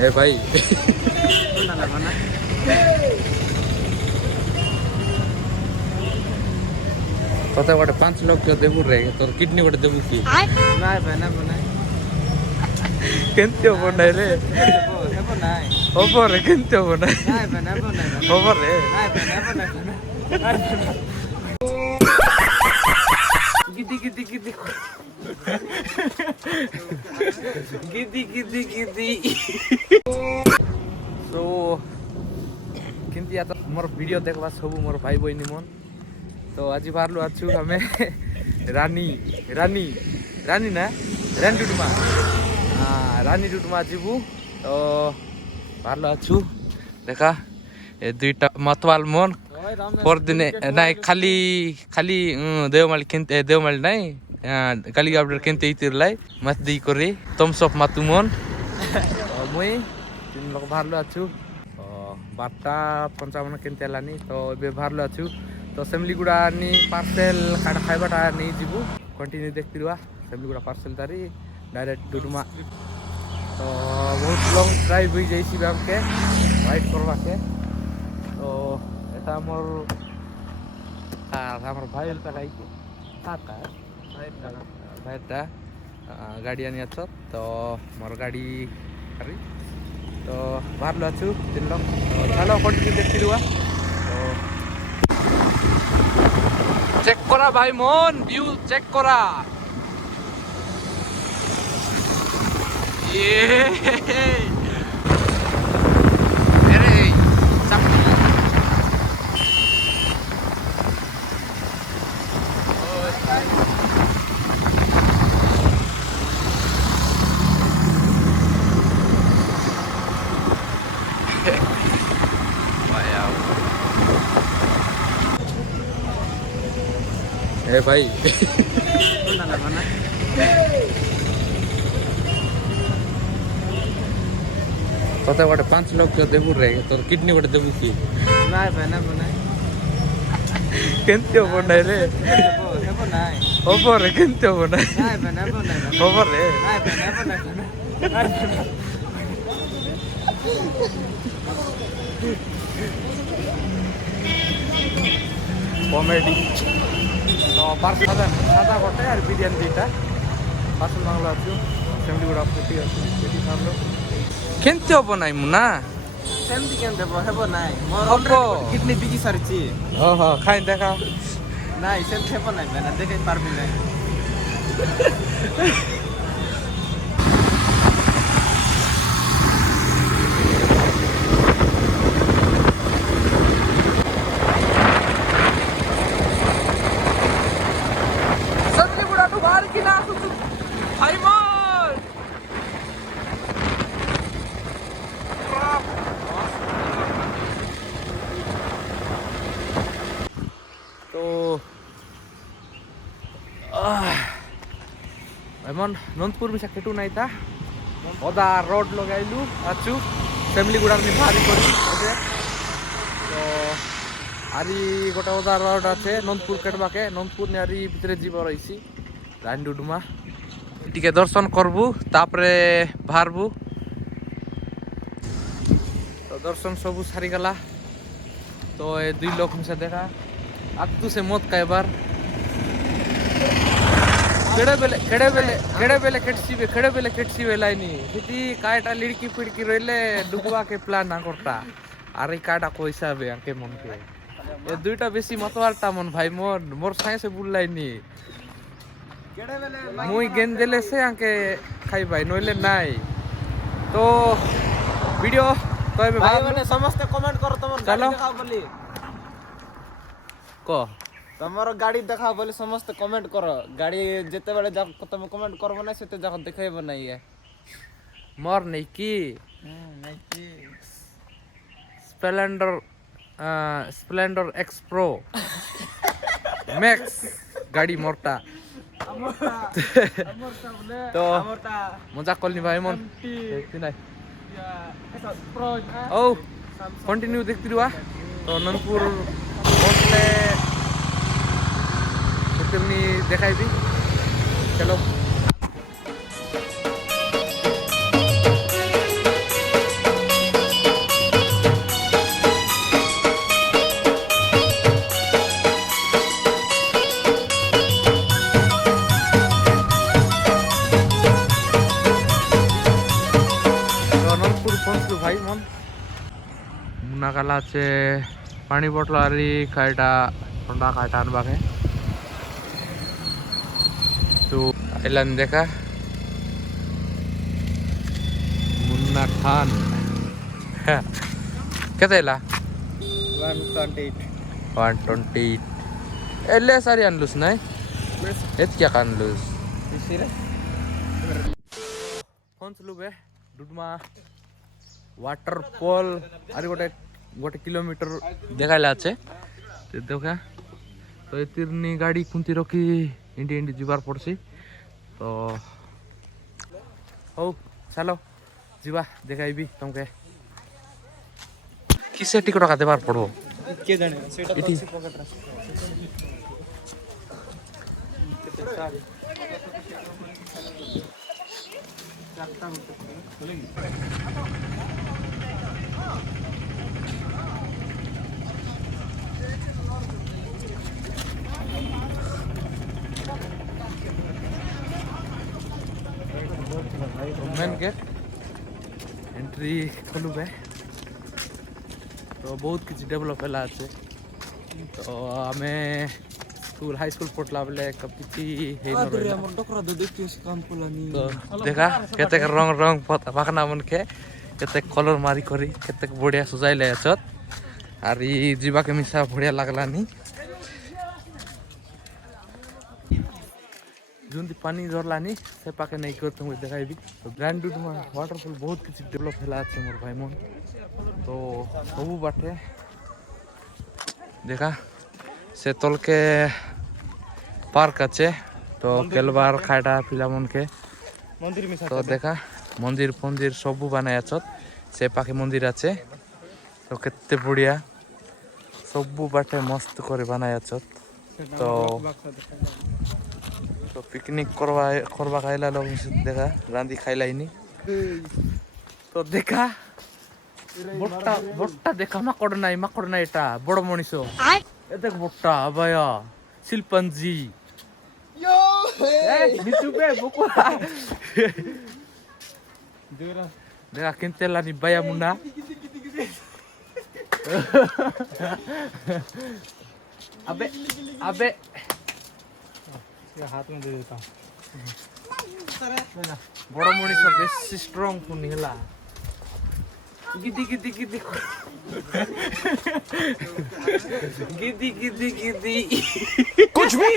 ए भाई कत गोटे 5 लाख देबू रे तोर किडनी गोटे देबू कि নাই বানা বানাই केनते हो बनाई रे হেবো নাই ओपर रे केनते हो बनाई নাই বানা বানাই ओपर रे নাই বানা বানাই গিদি গিদি গিদি গিদি গিদি গিদি सो केनती आता मोर वीडियो देखबा सब मोर भाई बहिनी मन तो आज बाहरलु आछु हमें रानी रानी रानी ना रानी डुडुमा रानी डुडुमा जीवु तो बाहरलु आछु देखा ए दुईटा मतवाल मन पर दिन नाइ खाली खाली देवमाली केनते देवमाली नाइ काली अपडेट केनते इतिरलाई मत दी करे तुम सब मातु मन मुई तीन लोग बाहरलु आछु 12:55 केनते लानी तो एबे बाहरलु आछु तो सेमलीगुड़ा नी पार्सल खाड़ा खाइबाटा नहीं जीवु कंटिन्यू देखती रहा सेमलीगुड़ा पार्सल तारी डायरेक्ट डुडुमा तो बहुत लॉन्ग ड्राइव हुई जाइसी हमके राइड करवा के तो एटा मोर हमर भाई का गाई के काका भाईटा गाड़ी आनी अच्छा तो मोर गाड़ी करी तो बाहर लो आछु तीन लोग तो चलो कंटिन्यू देखती रहा चेक करा भाई मन व्यू चेक करा ये अरे ए भाई कत गोटे 5 लाख देबू रे तोर किडनी गोटे देबू कि নাই বানা বানাই केनते हो बनाई रे হেবো নাই ओपर रे केनते हो बनाई নাই বানা বানাই ओपर रे নাই বানা বানাই कॉमेडी तो पार्सल सादा सादा गोटे और बिरयानी दुईटा पार्सल मांगला आछु फैमिली गुड़ा पेटी आछु पेटी मारलो केनते हो बनाई मुना সেমতি কেন দেব হেবো নাই মোর হবো। কিডনি বিকি সারিছি ओहो खाई देखा নাই সেম হেবো নাই বানা দেখাই পারবি নাই सब्जी गुड़ा तो बाहर की ना भाई मन तो एमन नंदपुर मिसा केटू नहीं था ओदा रोड लगाइलु आछु फैमिली गुड़ा नि भारी करी ओके तो आरी गोटा ओदा रोड আছে नंदपुर केटबा के नंदपुर ने आरी भितरे जीव रहिसी रानी डुडुमा टिके दर्शन करबू तापरे बाहरबू तो दर्शन सबू सारी गला तो ए 2 लोग मिसा देखा आतु से मत कायबार केड़े बेले केटसीबे लाइनी सिटी कायटा लिड़की पिड़की रहिले डुबवा के प्लान ना करता अरे काटा कोइसा बे आके मन के ए दुईटा बेसी मतवारटा मन भाई मोर मोर साइ से बुल लाइनी কেডে বেলে मुई गेन देले से आके खाई भाई नइले नाई तो वीडियो तो एबे ভাই भाई মানে সমস্ত কমেন্ট করো তোমার গাড়ি চলো। দেখাও বলি को তোমার গাড়ি দেখাও বলি সমস্ত কমেন্ট করো গাড়ি যেতে বেলে যা তুমি কমেন্ট করবে না সেতে যখন দেখাইব না ইয়ে मोर नहीं की নাকি स्प्लेंडर एक्स प्रो मैक्स गाड़ी मोरटा तो আমারটা मजा कलनी भाई मन देखती नहीं ओ कंटिन्यू देखती रहा तो नंदपुर पहुंचले देखाई भी चलो ভাই মন মুনা কালা আছে পানি বটল আরি খাইটা ঠান্ডা খাইটা আনবাকে তো আইলান দেখা মুন্না খান কেতে এলা 128 এলে সারি আনলুস নাই এত क्या আনলুস ପହଞ୍ଚିଲୁ ବେ ଡୁଡୁମା ୱାଟରଫଲ୍ ଆରି ଗୋଟେ କିଲୋମିଟର ଦେଖାଇଲା ଅଛି ଦେଖା ତ ଏତିର୍ନି ଗାଡ଼ି ଖୁନ୍ତି ରଖି ଇଣ୍ଡି ଇଣ୍ଡି ଯିବାର ପଡ଼ସି ତ ହଉ ଚାଲ ଯିବା ଦେଖାଇବି ତମକେ କିସେ ଟିକଟ ଟଙ୍କା ଦେବାର ପଡ଼ବ କିଏ ଜାଣେ ସେଇଟା ଏଠି मेन गेट एंट्री खोलू बे तो बहुत किसी डेवलप है अच्छे तो आमे स्कूल हाई स्कूल पढ़ला बेले कब किसी है न रे तो देखा केते रंग रंग पाखना मन के केते कलर मारी करी केते बढ़िया सजाइले अछत आर ई जीवा के मिसा बढ़िया लागलानी जुंदी पानी झरलानी से पाके नहीं कर तुम देखाइबी तो ग्रैंड डुडुमा वाटरफॉल बहुत किसी डेवलप हैला আছে मोर भाई मन तो सबु बाटे देखा से तल के पार्क আছে तो केलबार खाइटा पिला मन के मंदिर में तो देखा मंदिर फंदिर सबु बनाय अछत से पाके मंदिर আছে तो केते बढ़िया सबु बाटे मस्त करे बनाय अछत तो तो पिकनिक करवा खाइला लोग देखा रांदी खाइला इनी तो देखा बोट्टा बोट्टा देखा माकड़ ना एटा बड़ मनिसो ए देख बोट्टा बाया शिल्पंजी यो ए नीचू पे बोकुआ देखा किंतेला नि बाया मुन्ना अबे अबे हाथ में दे देता हूँ बड़ मनीष बेसी स्ट्रंग पुनी हला गिदी गिदी गिदी गिदी गिदी गिदी कुछ भी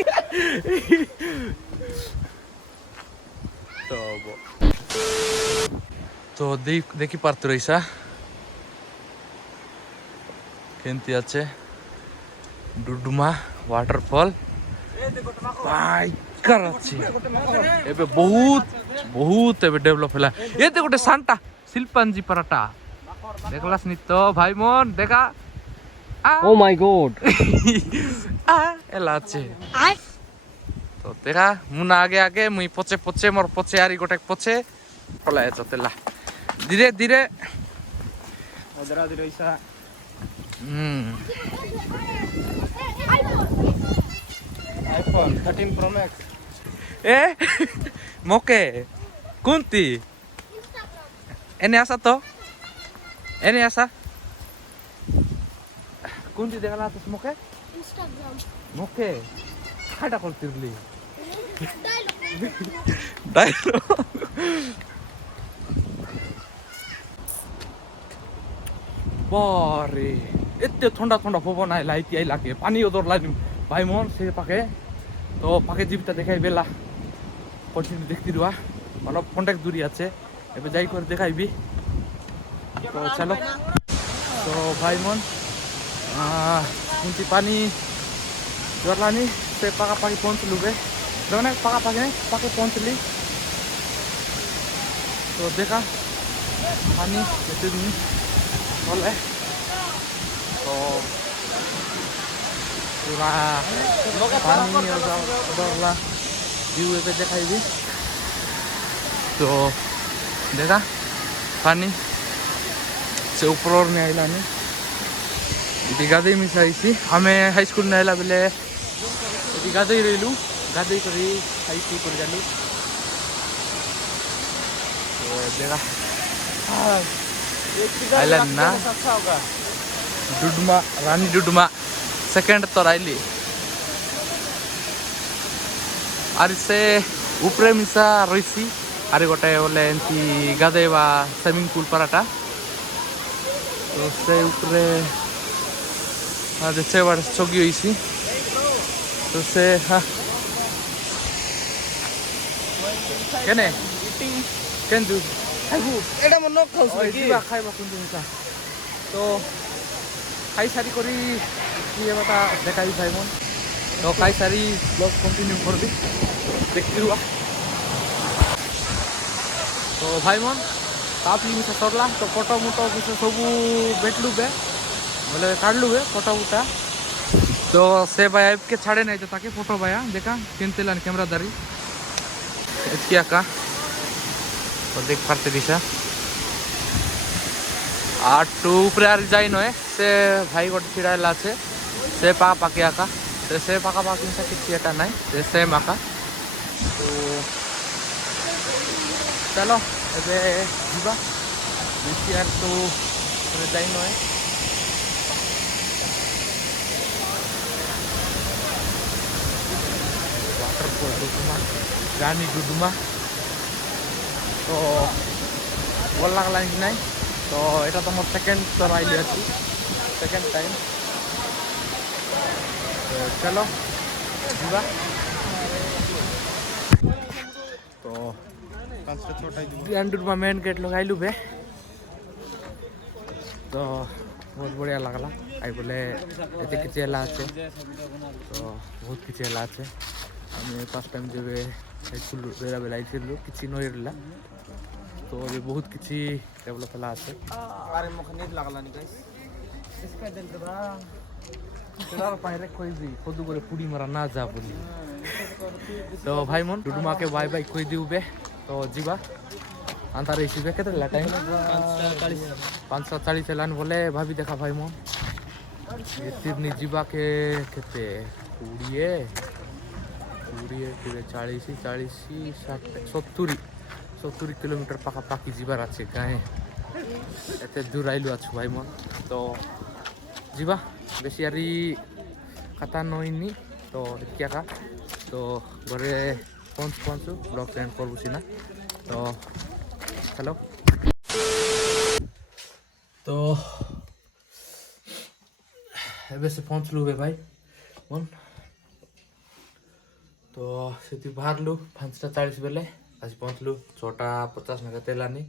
तो देखी पारते रईसा केंती আছে डुडुमा वाटरफॉल पाइकर अच्छी एबे बहुत बहुत एबे डेवलप हैला ये ते गोटे सांता शिल्पांजी पराटा देखलास नि तो भाई मन देखा ओ माय गॉड आ एला अच्छे तो देखा मुना आगे आगे मुई पछे पछे मोर पछे आरी गोटे पछे पलाय चतेला धीरे धीरे अदरा दि रईसा आईफोन 13 प्रो मैक्स ए मोके कुंती एने आसा तो एने आसा कुंती देखला तो मोके इंस्टाग्राम मोके खाटा करतिरली डायलॉग बारे एते ठंडा ठंडा पवन आइला इति आइला के पानी ओदर लाइन भाई मन से पाके तो पाके जीविता देखाई बेला कंटिन्यू देखती रुआ मतलब कॉन्टैक्ट दूरी আছে এবে যাই করে দেখাইবি তো চলো তো ভাই মন কুন্তি পানি জরলানি সে পাকা পাকি পৌঁছলু বে মানে পাকা পাকে পৌঁছলি তো দেখা পানি কেতে দিন বলে तो पूरा पानी डरला व्यू पे देखाइबी तो देखा पानी से ऊपर नहीं आइला नहीं गाधे मिसाई हमें हाई स्कूल नहीं आइला बेले गाधे रही गाधे करी हाई स्कूल कर जालु तो देखा आइलैंड ना अच्छा होगा। डुडुमा रानी डुडुमा सेकेंड तो आइली आर से ऊपरे मिसा रही आर गोटे बोले एमती गाधेवा स्विमिंग पूल पराटा तो से ऊपरे से बार चगी होइसी तो से हाँ केने केंदु खाइबु एटा मन न खाउस ओइ कि जिबा खाइबा कुंतु मिसा तो खाई सारी करी ये बता देखाई भाई मन तो खाई सारी ब्लॉग कंटिन्यू कर दी देखती हुआ तो भाई मन काफी मिसा सरला तो फोटो मोटो मिसा सब बैठलु बे बोले काढलु बे फोटो उटा तो से भाई आइब के छाड़े नहीं तो ताके फोटो भाया देखा किनते लान कैमरा दारी क्या का तो देख पारते दिशा আর টু উপরে আর যাই নয় সে ভাই গোটে ছিড়াইলা আছে সে পাকাপাকি আঁকা সে পাকাপাকি কিছু এটা নাই সেম আঁকা তো চলো এবে যা বেশি আর তো যাই নয় ওয়াটারফল ডুডুমা রানী ডুডুমা তো ভাল লাগলা কি নাই तो এটা তো মোর সেকেন্ড তোর আইলি আছে সেকেন্ড টাইম তো চলো যা তো पांचटा छोटा দিব ग्रैंडुरमा मेन गेट लगाइलु बे तो बहुत बढ़िया लगला आई बोले एते किछि हला আছে तो बहुत किछि हला আছে আমি ফার্স্ট টাইম যেবে আইছিলু বেলা বেলা আইছিলু কিछि নইরলা तो ये बहुत किछि डेवलप हला আছে अरे मुख नीट लागला नि गाइस इसका देन बा तेरा पाइरे कोई भी खुद करे पुड़ी मारा ना जा बोली तो भाई मन डुडुमा के बाय बाय कोई दिउ बे तो जीवा अंतर इसी बे केते टाइम 5:40 चलान बोले भाभी देखा भाई मन ये तिरनी जीवा के केते 20 40 60 70 किलोमीटर पाखापाखि जीवार আছে গায়ে এতে দূর আইলু আছো ভাই মন তো जीवा বেশি আরি কথা নইনি তো একা তো ঘরে পৌঁছু ব্লগ এন্ড করবছি না তো চলো তো এবে সে পৌঁছলু বে ভাই মন তো সেটি বাহারলু 5:40 বেলে আজ পৌঁছলু 6:50 নাগাদ তেলানি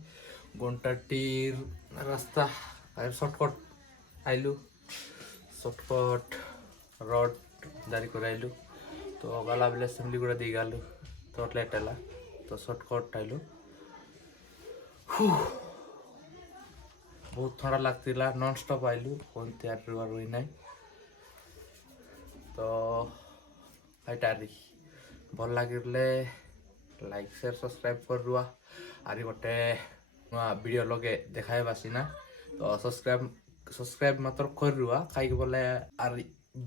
ঘন্টাটির রাস্তা আর শর্টকাট আইলু শর্টকাট রড জারি করে আইলু তো গলা বেলে সিমলিগুড়া দিয়ে গেলু তো লেট হলা তো শর্টকাট আইলু ବହୁତ ଥଣ୍ଡା ଲାଗଥିଲା ନନ୍ ଷ୍ଟପ୍ ଆଇଲୁ କୋଣତି ଆର ରୋଇ ନାହିଁ ତ ଏଇଟାରି ଭଲ ଲାଗିଲେ ଲାଇକ୍ ସେୟାର ସବସ୍କ୍ରାଇବ୍ କରୁଆ ଆରି ଗୋଟେ ନୂଆ ଭିଡ଼ିଓ ଲଗେ ଦେଖାଇବା ସିନା ତ ସବସ୍କ୍ରାଇବ୍ ମାତ୍ର କରୁଆ କାହିଁକି ବୋଲେ ଆରି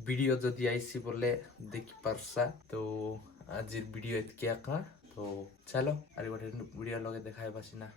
ଭିଡ଼ିଓ ଯଦି ଆଇସି ବୋଲେ ଦେଖିପାରୁସା ତ ଆଜି ଭିଡ଼ିଓ ଏତିକି ଆକା ତ ଚାଲ ଆରି ଗୋଟେ ଭିଡ଼ିଓ ଲଗେ ଦେଖାଇବା ସିନା।